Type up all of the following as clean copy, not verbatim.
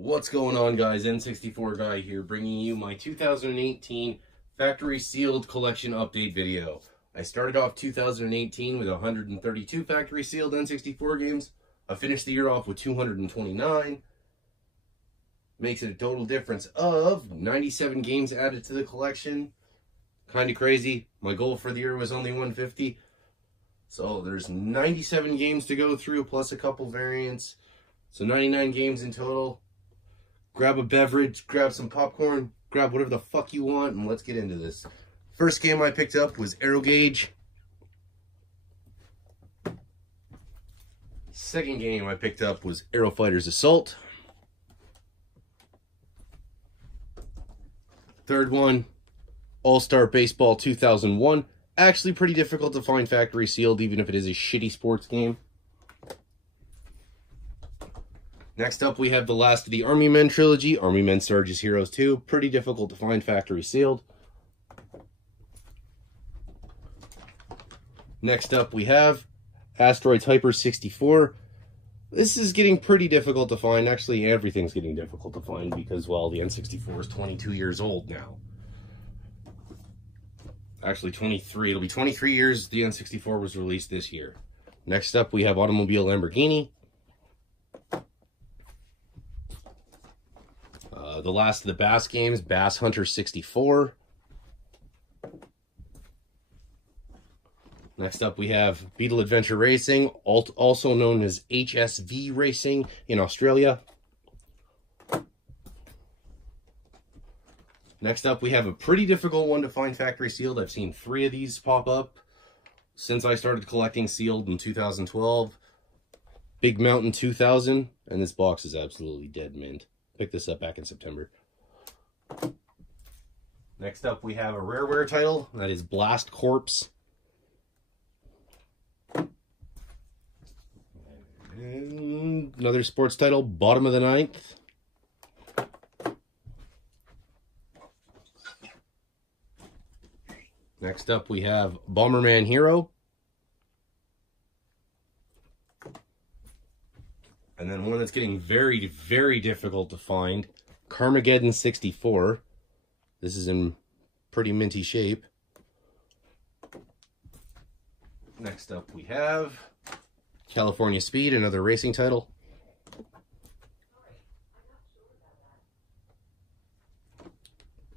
What's going on, guys? N64 guy here, bringing you my 2018 factory sealed collection update video. I started off 2018 with 132 factory sealed N64 games. I finished the year off with 229. Makes it a total difference of 97 games added to the collection. Kind of crazy. My goal for the year was only 150. So there's 97 games to go through, plus a couple variants. So 99 games in total. Grab a beverage, grab some popcorn, grab whatever the fuck you want, and let's get into this. First game I picked up was Aero Gauge. Second game I picked up was Aero Fighters Assault. Third one, All-Star Baseball 2001. Actually pretty difficult to find factory sealed, even if it is a shitty sports game. Next up, we have the last of the Army Men trilogy, Army Men Sarge's Heroes 2. Pretty difficult to find factory sealed. Next up, we have Asteroids Hyper 64. This is getting pretty difficult to find. Actually, everything's getting difficult to find because, well, the N64 is 22 years old now. Actually, 23. It'll be 23 years the N64 was released this year. Next up, we have Automobile Lamborghini. The last of the Bass games, Bass Hunter 64. Next up, we have Beetle Adventure Racing, also known as HSV Racing in Australia. Next up, we have a pretty difficult one to find factory sealed. I've seen 3 of these pop up since I started collecting sealed in 2012. Big Mountain 2000, and this box is absolutely dead mint. Picked this up back in September. Next up, we have a rareware title. That is Blast Corps. And another sports title, Bottom of the Ninth. Next up, we have Bomberman Hero. And then one that's getting very, very difficult to find, Carmageddon 64. This is in pretty minty shape. Next up we have California Speed, another racing title.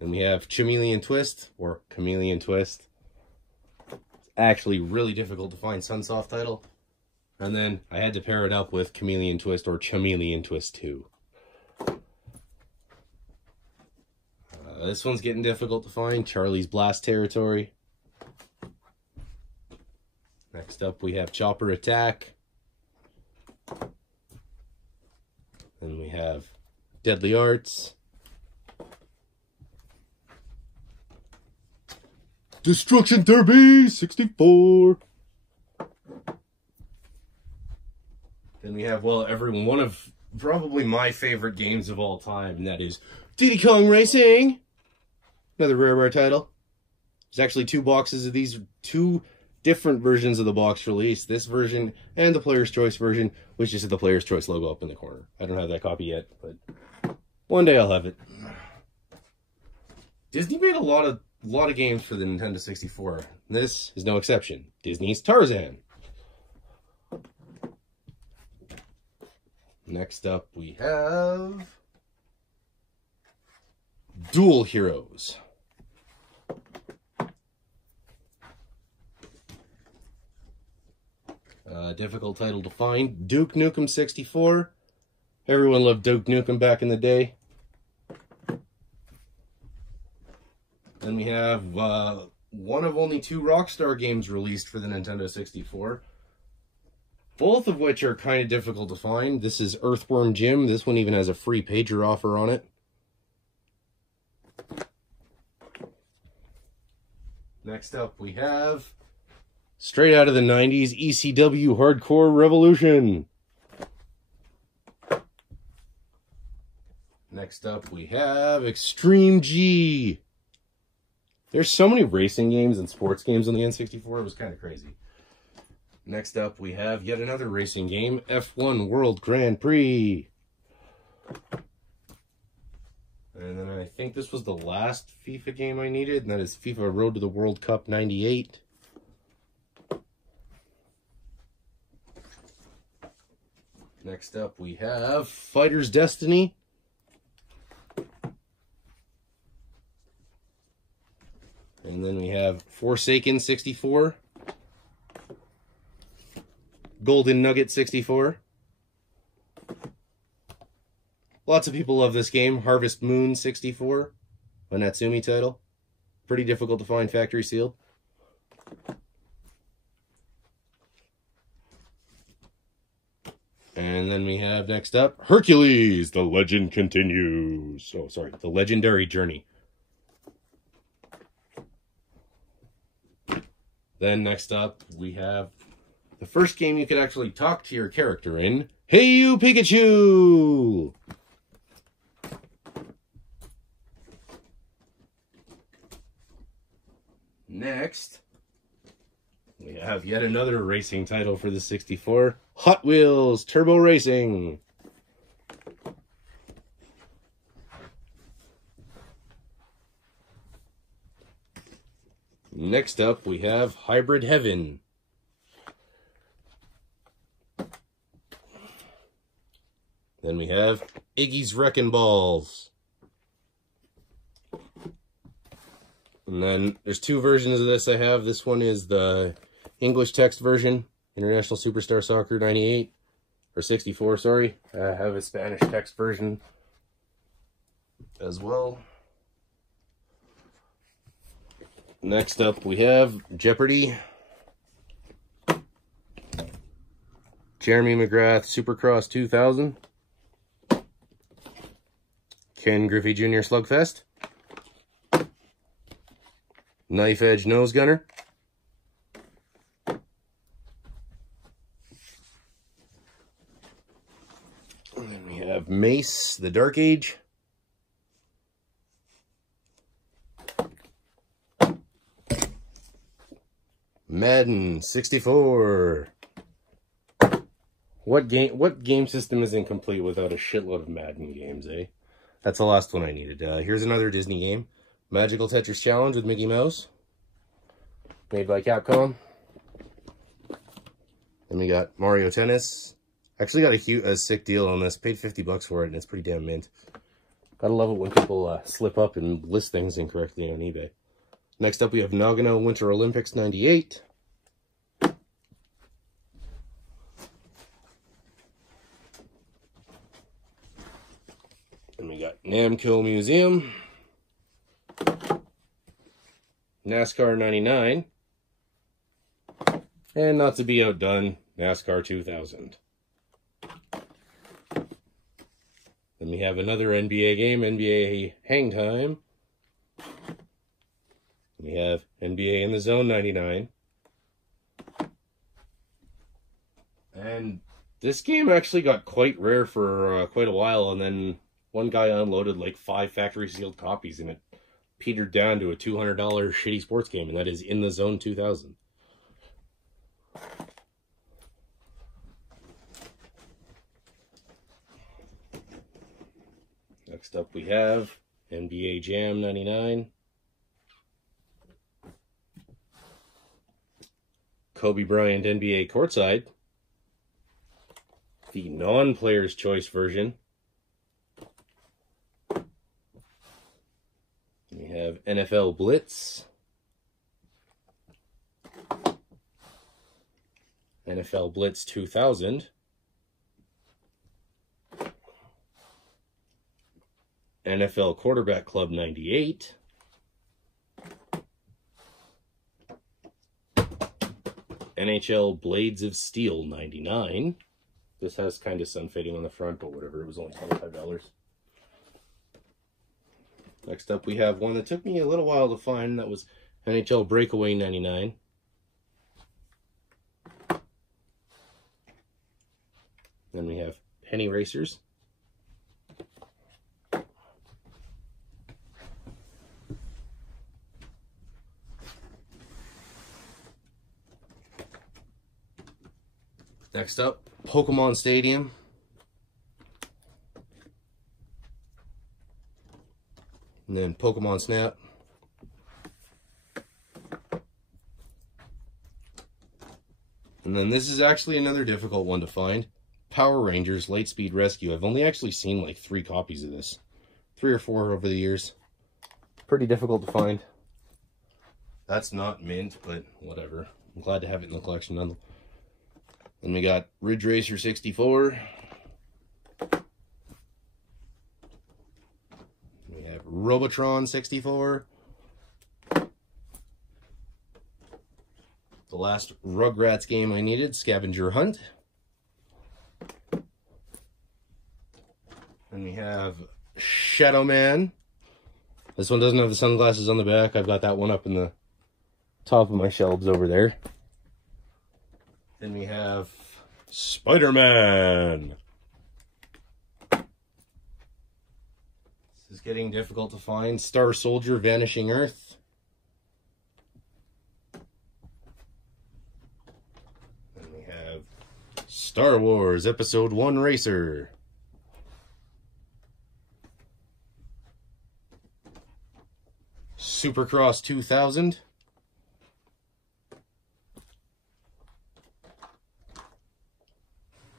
Then we have Chameleon Twist, or Chameleon Twist. It's actually really difficult to find Sunsoft title. And then I had to pair it up with Chameleon Twist or Chameleon Twist 2. This one's getting difficult to find, Charlie's Blast Territory. Next up we have Chopper Attack. Then we have Deadly Arts. Destruction Derby 64. Then we have, well, one of probably my favorite games of all time, and that is Diddy Kong Racing. Another rareware title. There's actually 2 boxes of these, 2 different versions of the box released. This version and the Player's Choice version, which just has the Player's Choice logo up in the corner. I don't have that copy yet, but one day I'll have it. Disney made a lot of games for the Nintendo 64. This is no exception. Disney's Tarzan. Next up, we have Duel Heroes. Difficult title to find. Duke Nukem 64. Everyone loved Duke Nukem back in the day. Then we have one of only 2 Rockstar games released for the Nintendo 64. Both of which are kind of difficult to find. This is Earthworm Jim. This one even has a free pager offer on it. Next up we have, straight out of the 90s, ECW Hardcore Revolution. Next up we have Extreme G. There's so many racing games and sports games on the N64, it was kind of crazy. Next up, we have yet another racing game, F1 World Grand Prix. And then I think this was the last FIFA game I needed, and that is FIFA Road to the World Cup 98. Next up, we have Fighter's Destiny. And then we have Forsaken 64. Golden Nugget 64. Lots of people love this game. Harvest Moon 64. A Natsumi title. Pretty difficult to find factory sealed. And then we have next up Hercules, The Legend Continues. Oh, sorry, The Legendary Journey. Then next up we have the first game you could actually talk to your character in. Hey You Pikachu! Next, we have yet another racing title for the 64. Hot Wheels Turbo Racing. Next up, we have Hybrid Heaven. Then we have Iggy's Wrecking Balls. And then there's two versions of this I have. This one is the English text version, International Superstar Soccer 98, or 64, sorry. I have a Spanish text version as well. Next up we have Jeopardy! Jeremy McGrath Supercross 2000. Ken Griffey Jr. Slugfest. Knife Edge Nose Gunner. And then we have Mace, The Dark Age. Madden 64. What game system is incomplete without a shitload of Madden games, eh? That's the last one I needed. Here's another Disney game. Magical Tetris Challenge with Mickey Mouse. Made by Capcom. Then we got Mario Tennis. Actually got a sick deal on this. Paid 50 bucks for it, and it's pretty damn mint. Gotta love it when people slip up and list things incorrectly on eBay. Next up, we have Nagano Winter Olympics 98. And we got Namco Museum. NASCAR 99. And not to be outdone, NASCAR 2000. Then we have another NBA game, NBA Hang Time. We have NBA in the Zone 99. And this game actually got quite rare for quite a while, and then one guy unloaded like 5 factory sealed copies, and it petered down to a $200 shitty sports game, and that is In the Zone 2000. Next up we have NBA Jam 99. Kobe Bryant NBA Courtside. The non-player's choice version. We have NFL Blitz. NFL Blitz 2000. NFL Quarterback Club 98. NHL Blades of Steel 99. This has kind of sun fading on the front, but whatever, it was only $25. Next up, we have one that took me a little while to find. That was NHL Breakaway 99. Then we have Penny Racers. Next up, Pokemon Stadium. And then Pokemon Snap. And then this is actually another difficult one to find. Power Rangers Lightspeed Rescue. I've only actually seen like 3 copies of this. 3 or 4 over the years. Pretty difficult to find. That's not mint, but whatever. I'm glad to have it in the collection. Then we got Ridge Racer 64. We have Robotron 64. The last Rugrats game I needed, Scavenger Hunt. Then we have Shadow Man. This one doesn't have the sunglasses on the back. I've got that one up in the top of my shelves over there. Then we have Spider-Man. This is getting difficult to find. Star Soldier Vanishing Earth. Then we have Star Wars Episode 1 Racer. Supercross 2000.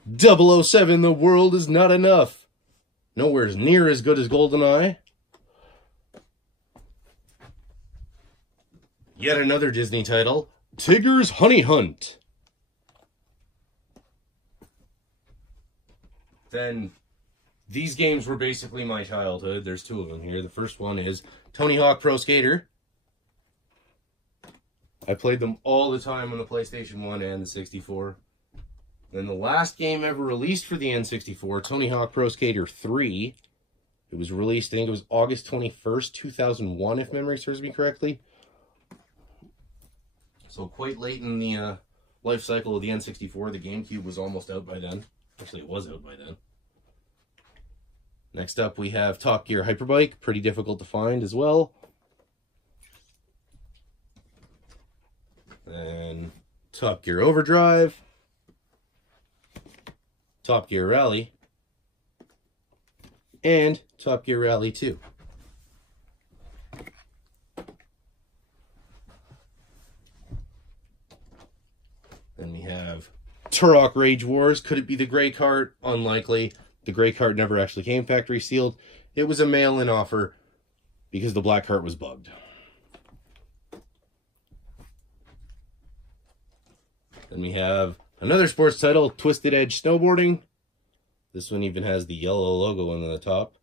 .007, The World Is Not Enough. Nowhere near as good as GoldenEye. Yet another Disney title, Tigger's Honey Hunt. Then, these games were basically my childhood. There's 2 of them here. The first one is Tony Hawk Pro Skater. I played them all the time on the PlayStation 1 and the 64. Then the last game ever released for the N64, Tony Hawk Pro Skater 3. It was released, I think it was August 21st, 2001, if memory serves me correctly. So quite late in the life cycle of the N64. The GameCube was almost out by then. Actually, it was out by then. Next up, we have Top Gear Hyperbike. Pretty difficult to find as well. And Top Gear Overdrive. Top Gear Rally. And Top Gear Rally 2. Then we have Turok Rage Wars. Could it be the Grey Cart? Unlikely. The Grey Cart never actually came factory sealed. It was a mail-in offer because the black cart was bugged. Then we have another sports title, Twisted Edge Snowboarding. This one even has the yellow logo on the top.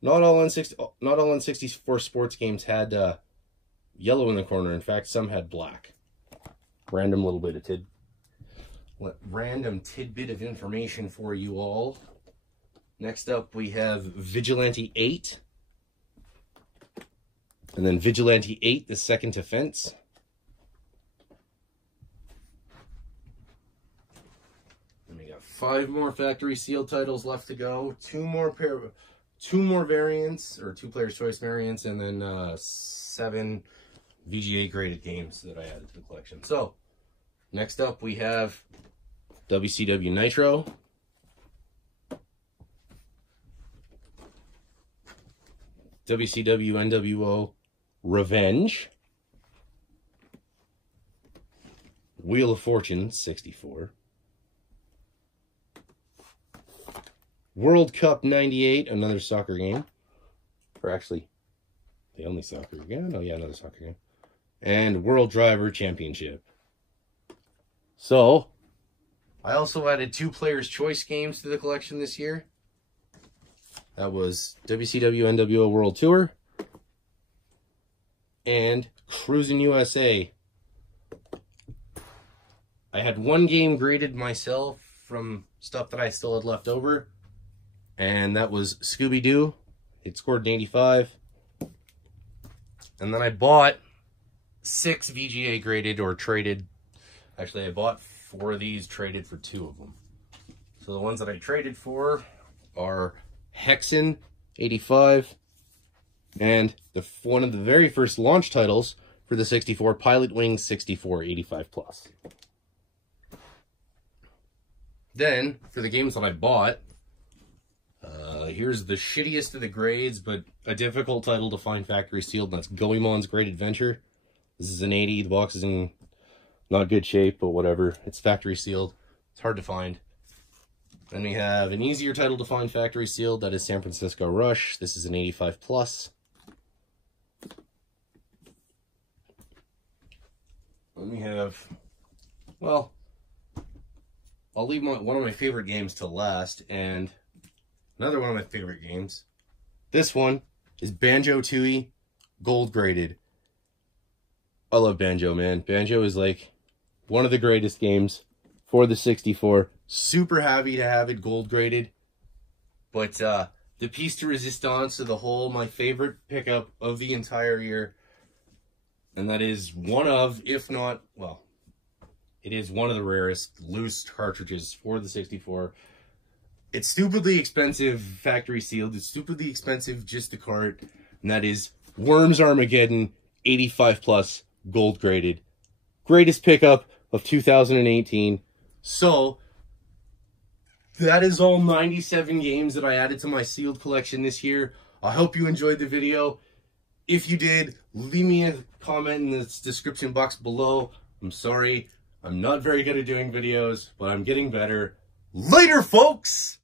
Not all N64 sports games had yellow in the corner. In fact, some had black. Random tidbit of information for you all. Next up, we have Vigilante 8. And then Vigilante 8, The Second Offense. And we got 5 more factory sealed titles left to go. 2 more variants, or 2 players' choice variants, and then 7 VGA graded games that I added to the collection. So, next up we have WCW Nitro. WCW NWO Revenge. Wheel of Fortune 64. World Cup 98, another soccer game. Or actually, the only soccer game. Oh yeah, another soccer game. And World Driver Championship. So, I also added 2 players' choice games to the collection this year. That was WCW NWO World Tour and Cruisin' USA. I had 1 game graded myself from stuff that I still had left over, and that was Scooby-Doo. It scored an 85. And then I bought 6 VGA graded or traded. Actually, I bought 4 of these, traded for 2 of them. So the ones that I traded for are Hexen 85 and one of the very first launch titles for the 64, Pilot Wings 64 85+. Then for the games that I bought, Here's the shittiest of the grades, but a difficult title to find factory sealed, and that's Goemon's Great Adventure. This is an 80. The box is in not good shape, but whatever. It's factory sealed. It's hard to find. Then we have an easier title to find factory sealed. That is San Francisco Rush. This is an 85 plus. Then we have, well, I'll leave one of my favorite games to last, and another one of my favorite games. This one is Banjo-Tooie Gold Graded. I love Banjo, man. Banjo is like one of the greatest games for the 64. Super happy to have it gold graded. But the piece de resistance of the whole, my favorite pickup of the entire year. And that is one of, if not, well, it is one of the rarest loose cartridges for the 64. It's stupidly expensive factory sealed. It's stupidly expensive just the cart. And that is Worms Armageddon 85 plus gold graded. Greatest pickup of 2018. So that is all 97 games that I added to my sealed collection this year. I hope you enjoyed the video. If you did, leave me a comment in the description box below. I'm sorry, I'm not very good at doing videos, but I'm getting better. Later, folks!